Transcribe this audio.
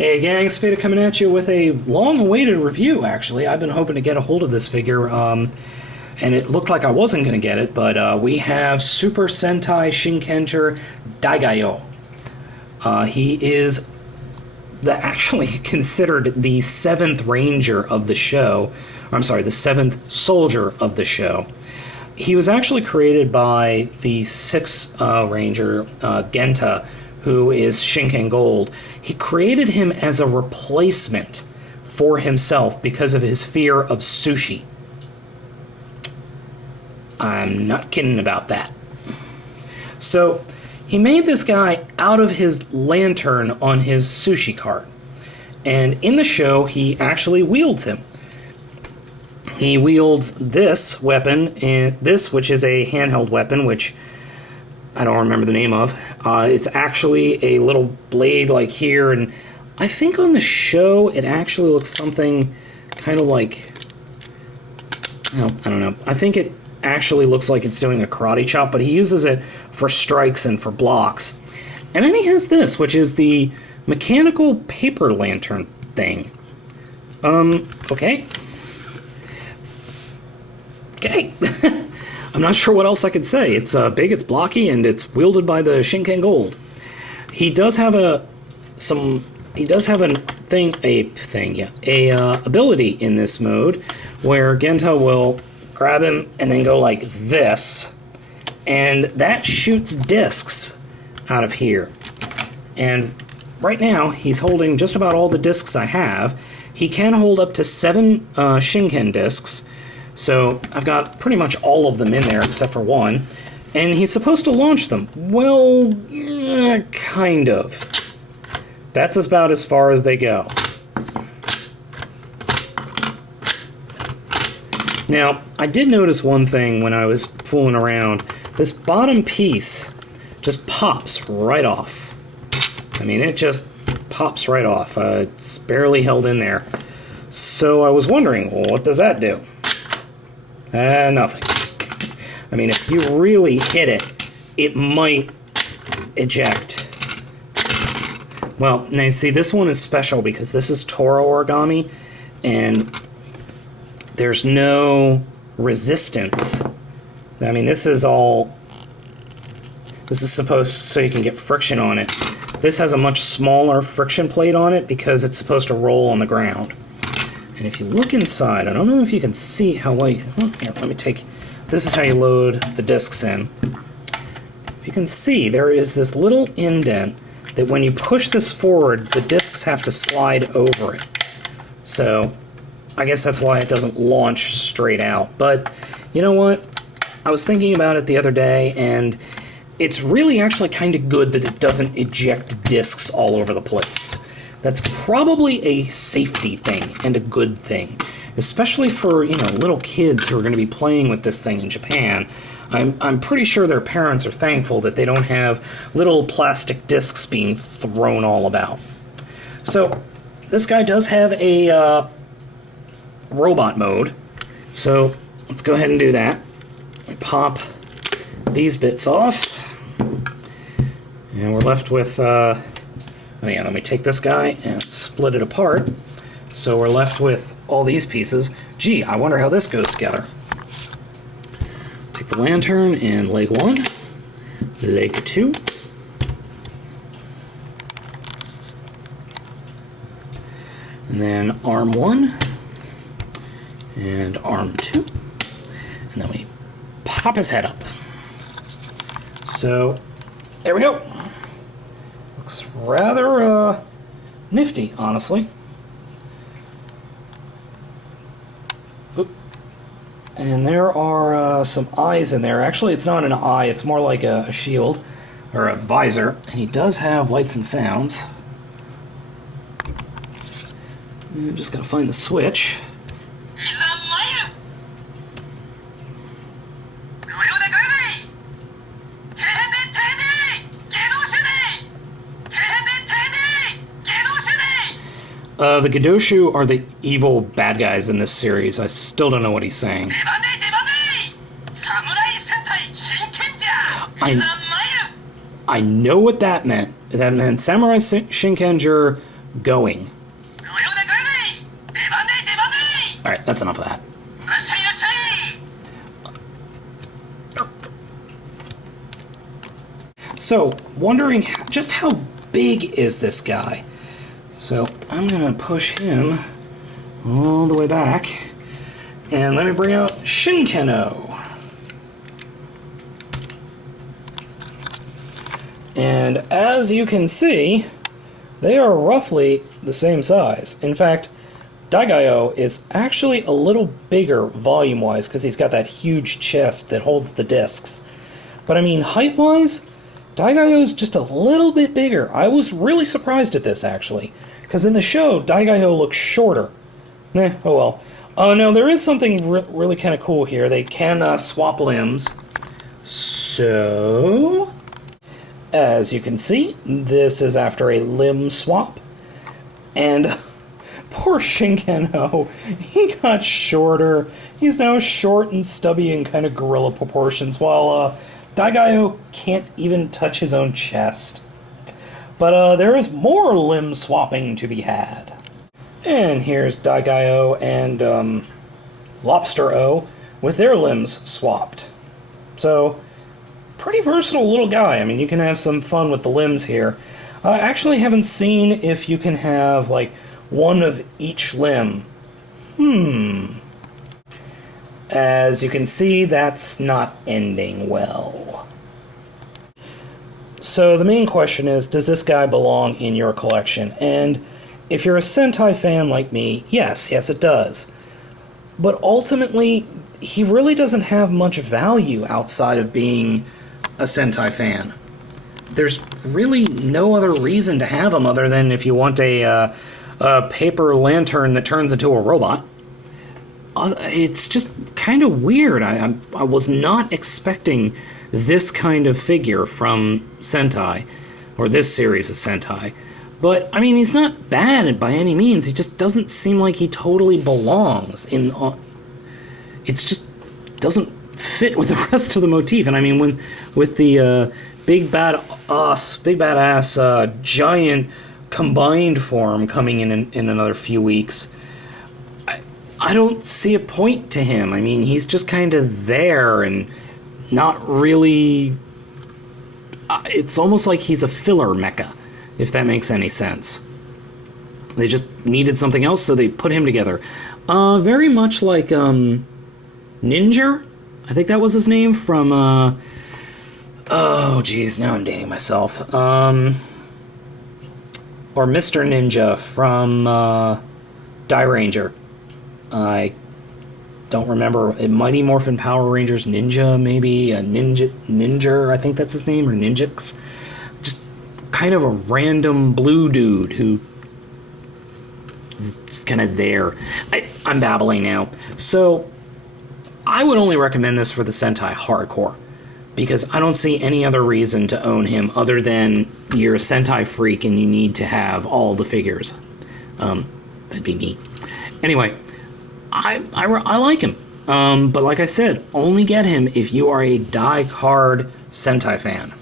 Hey gang, Spada coming at you with a long-awaited review, actually. I've been hoping to get a hold of this figure, and it looked like I wasn't going to get it, but we have Super Sentai Shinkenger DaiGoyou. He is actually considered the 7th Ranger of the show. I'm sorry, the 7th Soldier of the show. He was actually created by the 6th Ranger, Genta, who is Shinkenger. He created him as a replacement for himself because of his fear of sushi. I'm not kidding about that. So, he made this guy out of his lantern on his sushi cart. And in the show, he actually wields him. He wields this weapon, and this, which is a handheld weapon, which I don't remember the name of. It's actually a little blade like here, and I think on the show it actually looks something kind of like, I don't know. I think it actually looks like it's doing a karate chop, but he uses it for strikes and for blocks. And then he has this, which is the mechanical paper lantern thing. Okay. Okay. I'm not sure what else I could say. It's big, it's blocky, and it's wielded by the Shinkenger. He does have ability in this mode where Genta will grab him and then go like this, and that shoots discs out of here. And right now he's holding just about all the discs I have. He can hold up to 7 Shinken discs. So I've got pretty much all of them in there except for one. And he's supposed to launch them. Well, kind of. That's about as far as they go. Now, I did notice one thing when I was fooling around. This bottom piece just pops right off. I mean, it just pops right off. It's barely held in there. So I was wondering, well, what does that do? Nothing. I mean, if you really hit it, it might eject. Well, now you see, this one is special because this is Toro origami, and there's no resistance. I mean, this is supposed so you can get friction on it. This has a much smaller friction plate on it because it's supposed to roll on the ground. And if you look inside, I don't know if you can see how well you can... Here, let me take... This is how you load the discs in. If you can see, there is this little indent that when you push this forward, the discs have to slide over it. So, I guess that's why it doesn't launch straight out. But, you know what? I was thinking about it the other day, and it's really actually kind of good that it doesn't eject discs all over the place. That's probably a safety thing and a good thing, especially for, you know, little kids who are going to be playing with this thing in Japan. I'm pretty sure their parents are thankful that they don't have little plastic discs being thrown all about. So this guy does have a robot mode, so let's go ahead and do that. I pop these bits off, and we're left with... Oh yeah, let me take this guy and split it apart. So we're left with all these pieces. Gee, I wonder how this goes together. Take the lantern and leg 1, leg 2. And then arm 1 and arm 2. And then we pop his head up. So, there we go. Looks rather nifty, honestly. Oop. And there are some eyes in there. Actually, it's not an eye, it's more like a shield, or a visor. And he does have lights and sounds. I'm just gotta find the switch. The Gadoshu are the evil bad guys in this series. I still don't know what he's saying. I know what that meant. That meant Samurai Shinkenger going. Alright, that's enough of that. So, wondering just how big is this guy? So, I'm gonna push him all the way back. And let me bring out Shinken-oh. And as you can see, they are roughly the same size. In fact, DaiGoyou is actually a little bigger volume-wise because he's got that huge chest that holds the discs. But I mean, height-wise, DaiGoyou is just a little bit bigger. I was really surprised at this, actually, because in the show, DaiGoyou looks shorter. Oh well. No, there is something really kind of cool here. They can swap limbs. So, as you can see, this is after a limb swap. And poor Shinken-oh, he got shorter. He's now short and stubby and kind of gorilla proportions, while DaiGoyou can't even touch his own chest. But there is more limb swapping to be had. And here's DaiGoyou and Lobster-oh with their limbs swapped. So, pretty versatile little guy. I mean, you can have some fun with the limbs here. I actually haven't seen if you can have, like, one of each limb. As you can see, that's not ending well. So the main question is, does this guy belong in your collection? And if you're a Sentai fan like me, yes it does. But ultimately, he really doesn't have much value outside of being a Sentai fan. There's really no other reason to have him other than if you want a paper lantern that turns into a robot. It's just kind of weird. I was not expecting this kind of figure from Sentai, or this series of Sentai. But, I mean, he's not bad by any means. He just doesn't seem like he totally belongs in... It just doesn't fit with the rest of the motif. And I mean, with the big badass giant combined form coming in another few weeks, I don't see a point to him. I mean, he's just kind of there and not really... It's almost like he's a filler mecha, if that makes any sense. They just needed something else, so they put him together. Very much like Ninja, I think that was his name, from... oh, geez, now I'm dating myself. Or Mr. Ninja from DaiRanger. I don't remember. Mighty Morphin Power Rangers Ninja, maybe? Ninja, I think that's his name, or Ninjix. Just kind of a random blue dude who is just kind of there. I'm babbling now. So, I would only recommend this for the Sentai Hardcore, because I don't see any other reason to own him other than you're a Sentai freak and you need to have all the figures. That'd be me. Anyway, I like him. But like I said, only get him if you are a die-hard Sentai fan.